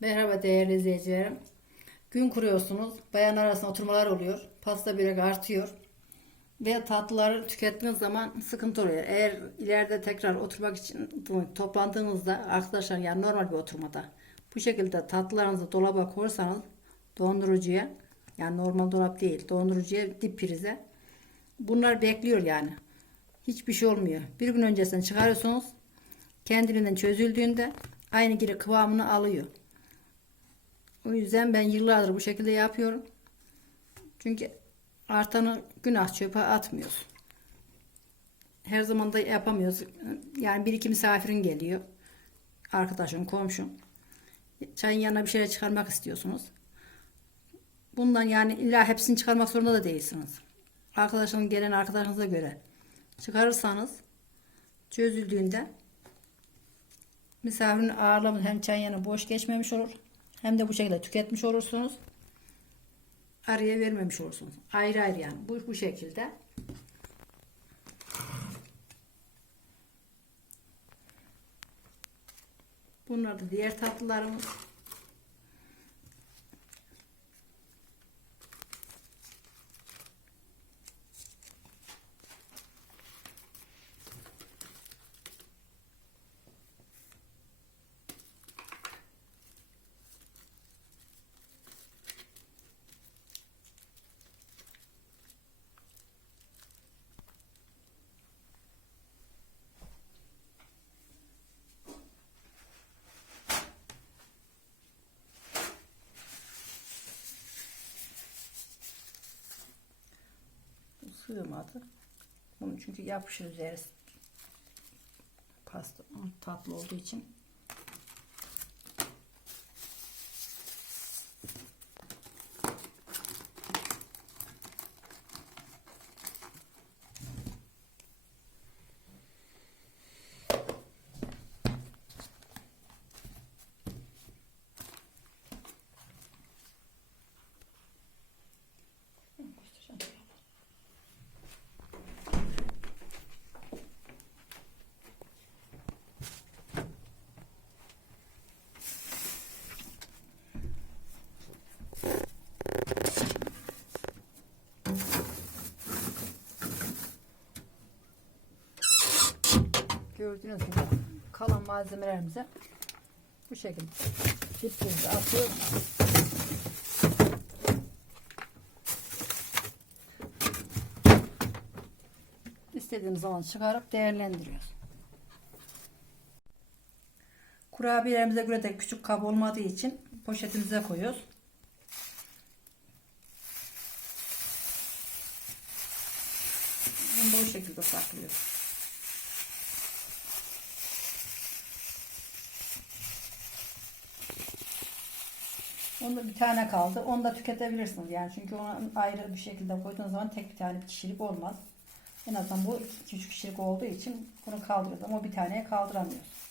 Merhaba değerli izleyicilerim. Gün kuruyorsunuz. Bayan arasında oturmalar oluyor. Pasta börek artıyor. Ve tatlıları tükettiğiniz zaman sıkıntı oluyor. Eğer ileride tekrar oturmak için toplandığınızda arkadaşlar yani normal bir oturmada bu şekilde tatlılarınızı dolaba koyarsanız dondurucuya yani normal dolap değil dondurucuya dip prize bunlar bekliyor yani. Hiçbir şey olmuyor. Bir gün öncesinden çıkarıyorsunuz. Kendiliğinden çözüldüğünde aynı geri kıvamını alıyor. O yüzden ben yıllardır bu şekilde yapıyorum. Çünkü artanı günah çöpe atmıyoruz. Her zaman da yapamıyoruz. Yani bir iki misafirin geliyor. Arkadaşın, komşun. Çayın yanına bir şeyler çıkarmak istiyorsunuz. Bundan yani illa hepsini çıkarmak zorunda da değilsiniz. Arkadaşın gelen arkadaşınıza göre çıkarırsanız çözüldüğünde misafirin ağırlaması hem çay yanı boş geçmemiş olur hem de bu şekilde tüketmiş olursunuz. Araya vermemiş olursunuz. Ayrı ayrı yani. Bu, bu şekilde. Bunlar da diğer tatlılarımız. Bu sığmadı. Bunu çünkü yapışır üzeri pasta tatlı olduğu için. Gördüğünüz gibi kalan malzemelerimizi bu şekilde diplerimize atıyoruz. İstediğimiz zaman çıkarıp değerlendiriyoruz. Kurabiyelerimize göre de küçük kap olmadığı için poşetimize koyuyoruz. Bu şekilde saklıyoruz. Onda bir tane kaldı. Onu da tüketebilirsiniz. Yani çünkü onu ayrı bir şekilde koyduğunuz zaman tek bir tane kişilik olmaz. En azından bu iki üç kişilik olduğu için bunu kaldırıyoruz ama bir taneye kaldıramıyoruz.